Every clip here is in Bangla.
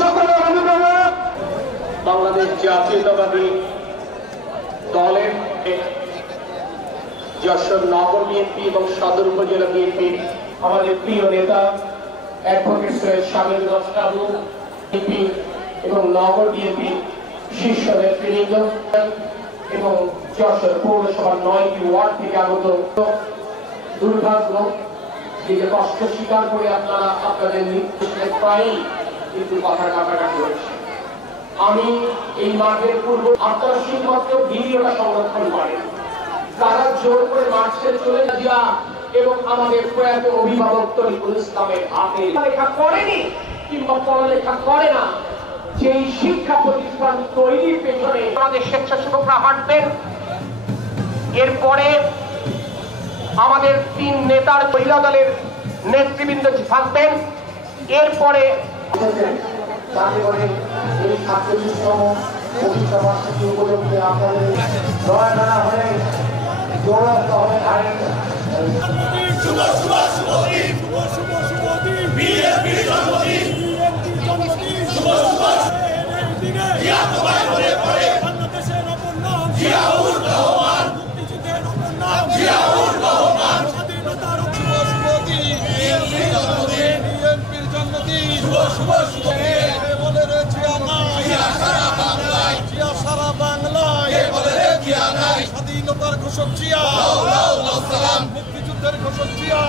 সকল অভিভাবক বাংলাদেশ জাতীয়তাবাদী দলের যশোর নগর বিএনপি এবং সদর উপজেলা বিএনপির আমাদের প্রিয় নেতা অ্যাডভোকেট সৈয়দ শামীম রফসাবু বিএনপি এবং নগর বিএনপি শীর্ষ নেতৃবৃন্দ এবং যশোর পৌরসভার 9টি ওয়ার্ড থেকে আগত দুর্ভাগ্য যে কষ্ট স্বীকার করে আপনারা আপনাদের নির্দেশে প্রায়ই কিন্তু কথা কাটাকাটি হয়েছে। আমি এই মাঠের পূর্ব আপনারা শুধুমাত্র ভিডিওটা সংরক্ষণ করেন, তারা জোর করে মাঠ ছেড়ে চলে যা এবং আমাদের প্রয়াত অভিভাবক তরিকুল ইসলামের হাতে লেখা করেনি কিংবা পড়ালেখা করে না, যেই শিক্ষা প্রতিষ্ঠান তৈরির পেছনে আমাদের স্বেচ্ছাসেবকরা হাঁটবেন। এরপরে আমাদের 3 নেতার মহিলা দলের নেতৃবৃন্দ থাকবেন। এরপরে এই 47তম প্রতিষ্ঠা বার্ষিকী উপলক্ষে আপনাদের দয়া হয়ে দৌড়াতে হবে। স্বাধীনতার ঘোষক জিয়া, মুক্তিযুদ্ধের ঘোষক জিয়া,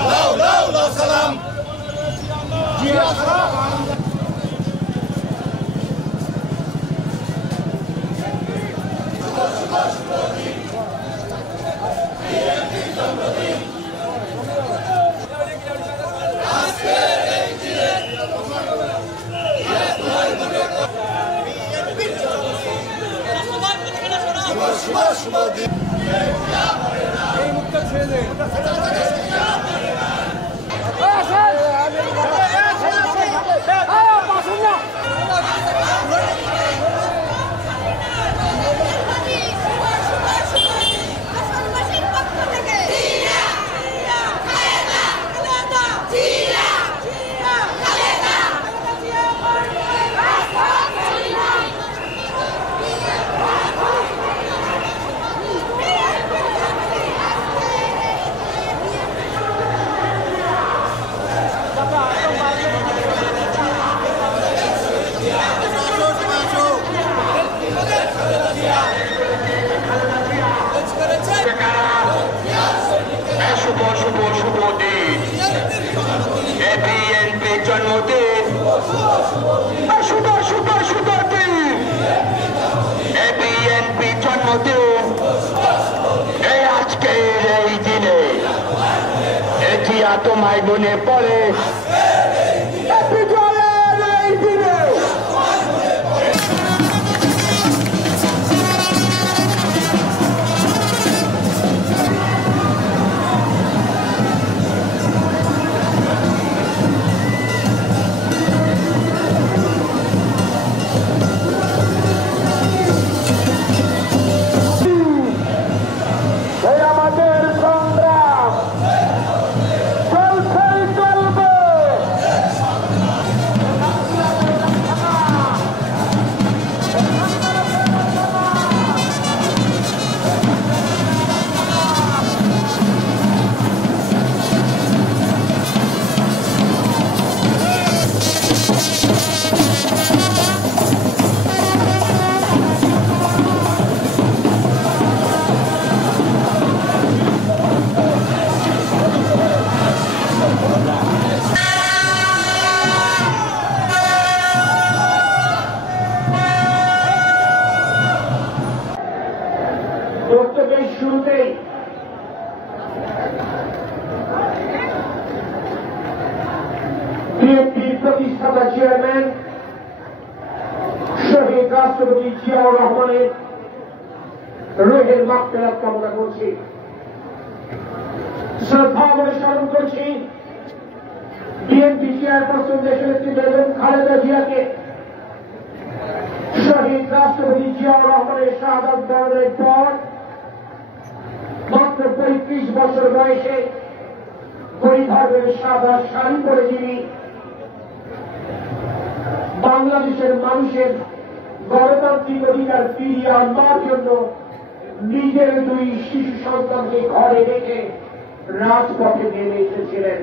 এই মুক্তা ছেড়ে জন্মদিন বিএনপি জন্মদিন এই আজকের এই দিনে এটি তোমায় মনে পড়ে বক্তব্যের শুরুতেই বিএনপির প্রতিষ্ঠাতা চেয়ারম্যান শহীদ রাষ্ট্রপতি জিয়াউর রহমানের রুহের মাগফিরাত কামনা করছি, শ্রদ্ধা করে স্মরণ করছি বিএনপি চেয়ারপারসন দেশনেত্রী বেগম খালেদা জিয়াকে। শহীদ রাষ্ট্রপতি জিয়াউর রহমানের শাহাদাত বরণের পর মাত্র 35 বছর বয়সে পরিবারের সাদা শাড়ি পরে যিনি বাংলাদেশের মানুষের গণতান্ত্রিক অধিকার ফিরিয়ে আনবার জন্য নিজের 2 শিশু সন্তানকে ঘরে রেখে রাজপথে নেমে এসেছিলেন।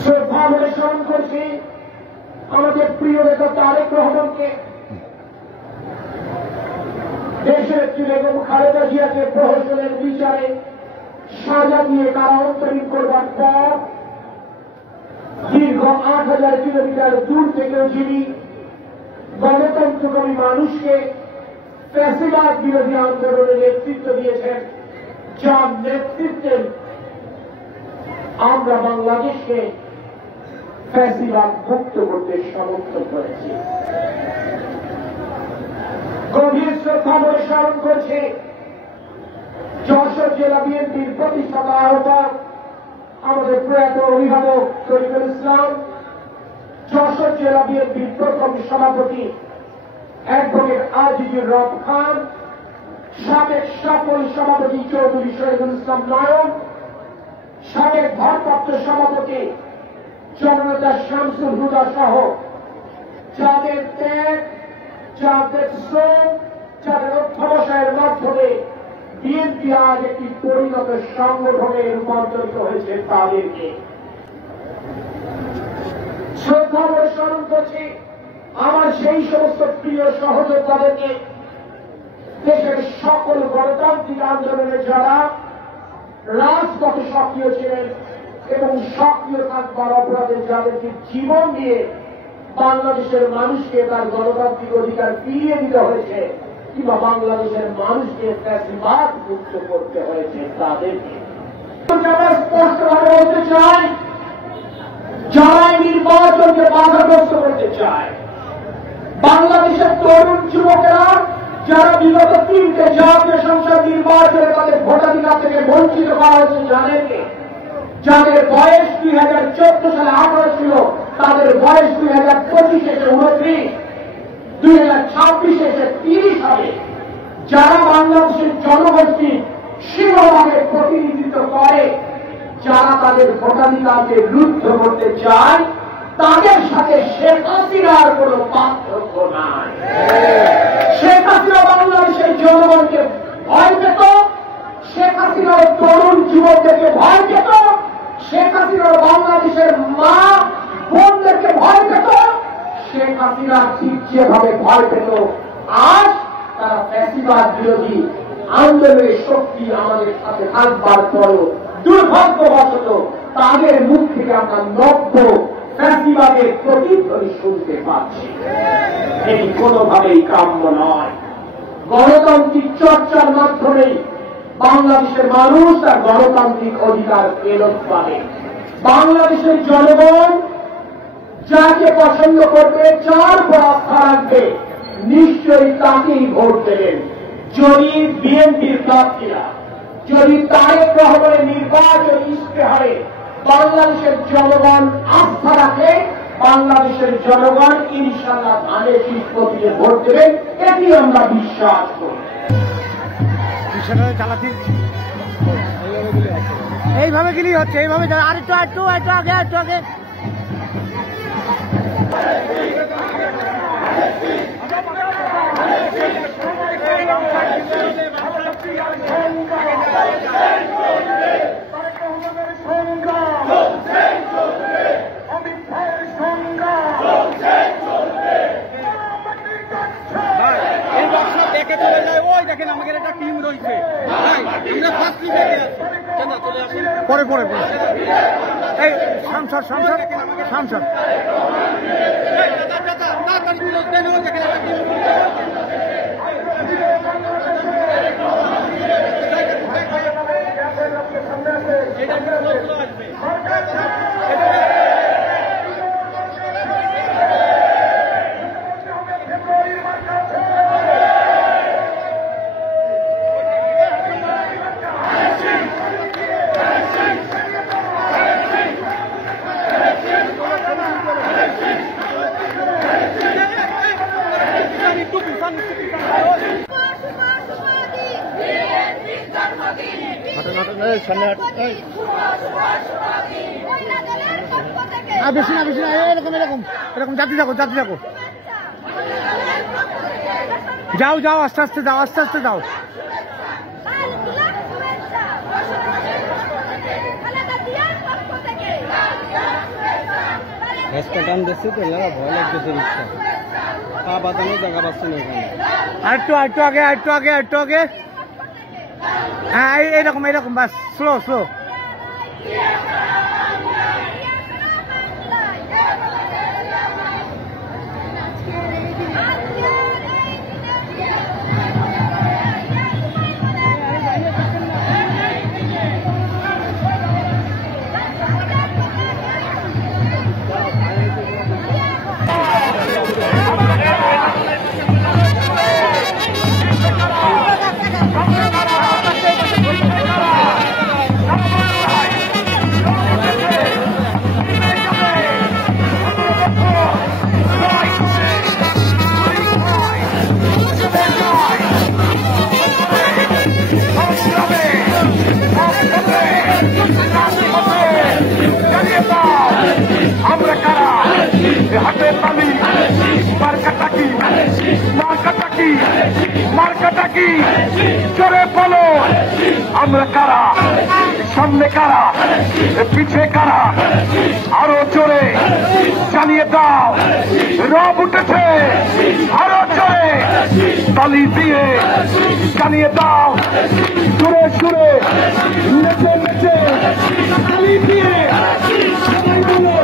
শ্রদ্ধা বলে স্মরণ করছি আমাদের প্রিয় নেতা তারেক রহমানকে, দেশের বেগম খালেদা জিয়াকে প্রহসনের বিচারে সাজা দিয়ে কারা অন্তরীণ করবার পর দীর্ঘ 8000 কিলোমিটার দূর থেকেও যিনি গণতন্ত্রকামী মানুষকে ফ্যাসিবাদ বিরোধী আন্দোলনে নেতৃত্ব দিয়েছেন, যার নেতৃত্বে আমরা বাংলাদেশকে ফ্যাসিবাদ মুক্ত করতে সমর্থন করেছি। গভীর শ্রদ্ধা বলে স্মরণ করছে যশোর জেলা বিএনপির প্রতিষ্ঠাতা আহ্বায়ক আমাদের প্রয়াত অভিভাবক তরিকুল ইসলাম, যশোর জেলা বিএনপির প্রথম সভাপতি অ্যাডভোকেট আজিজুর রব খান, সাবেক সফল সভাপতি চৌধুরী শহীদুল ইসলাম নয়ন, সাবেক ভারপ্রাপ্ত সভাপতি জননেতা শামসুল হুদা সহ যাদের ত্যাগ, যাদের শ্রম, যাদের অধ্যবসায়ের মাধ্যমে বিএনপি আজ একটি পরিণত সংগঠনে রূপান্তরিত হয়েছে, তাদেরকে শ্রদ্ধা বলে স্মরণ করছি। আমার সেই সমস্ত প্রিয় সহযোদ্ধাদেরকে, দেশের সকল গণতান্ত্রিক আন্দোলনে যারা রাজপথে সক্রিয় ছিলেন এবং সক্রিয় থাকবার অপরাধে যাদেরকে জীবন দিয়ে বাংলাদেশের মানুষকে তার গণতান্ত্রিক অধিকার ফিরিয়ে দিতে হয়েছে কিংবা বাংলাদেশের মানুষকে ফ্যাসিবাদ মুক্ত করতে হয়েছে, তাদেরকে আমরা স্পষ্টভাবে বলতে চাই, যারা নির্বাচনকে বাধাগ্রস্ত করতে চায়, বাংলাদেশের তরুণ যুবকেরা যারা বিগত 3টে জাতীয় সংসদ নির্বাচনে তাদের ভোটাধিকার থেকে বঞ্চিত করা হয়েছে, যাদের বয়স 2014 সালে 18 ছিল, তাদের বয়স 2025 এসে 29, 2026 এসে 30 হবে, যারা বাংলাদেশের জনগোষ্ঠী সিংহভাবে প্রতিনিধিত্ব করে, যারা তাদের ভোটাধিকারকে রুদ্ধ করতে চায়, তাদের সাথে শেখ হাসিনার কোন পার্থক্য নাই। শেখ হাসিনা বাংলাদেশের জনগণকে ভয় পেত, শেখ হাসিনার তরুণ যুবকদেরকে ভয় পেত, শেখ হাসিনার বাংলাদেশের মা বোনদেরকে ভয় পেত, শেখ হাসিনা ঠিক যেভাবে ভয় পেত, আজ তারা ফ্যাসিবাদ বিরোধী আন্দোলনের শক্তি আমাদের সাথে থাকবার পরও দুর্ভাগ্যবশত তাদের মুখ থেকে আমরা নব্য ফ্যাসিবাদের প্রতিধ্বনি শুনতে পাচ্ছি। এটি কোনোভাবেই কাম্য নয়। গণতান্ত্রিক চর্চার মাধ্যমে বাংলাদেশের মানুষ তার গণতান্ত্রিক অধিকার ফেরত পাবে। বাংলাদেশের জনগণ যাকে পছন্দ করবে, যার উপর আস্থা রাখবে, নিশ্চয়ই তাকেই ভোট দেবেন। যদি বিএনপির প্রার্থীরা, যদি তারেক রহমানের নির্বাচন ইশতেহারে বাংলাদেশের জনগণ আস্থা রাখে, বাংলাদেশের জনগণ ইনশাআল্লাহ ধানের শীষ প্রতীকে ভোট দেবেন, এটি আমরা বিশ্বাস করি। এইভাবে গেলেই হচ্ছে, এইভাবে আরেকটু একটু একটু আগে একটু আগে। দেখেন আমাদের একটা টিম রয়েছে, পরে পরে এই সাংসদ সাংসদ সাংসদ সামনে আর বেশি না এরকম এরকম এরকম যাতে থাকো যাও যাও আস্তে আস্তে যাও টান দিচ্ছে তো ভয় লাগতেছে রিক্সা পা বাঁধানোর জায়গা পাচ্ছে না এখানে আরেকটু আগে হ্যাঁ এরকম বাস স্লো আমরা কারা হাতের তালি মার্কাটা কি জোরে বলো আমরা কারা সামনে কারা পিছে কারা আরো জোরে জানিয়ে দাও রব উঠেছে আরো জোরে তালি দিয়ে জানিয়ে দাও সুরে নেচে তালি দিয়ে সবাই বলো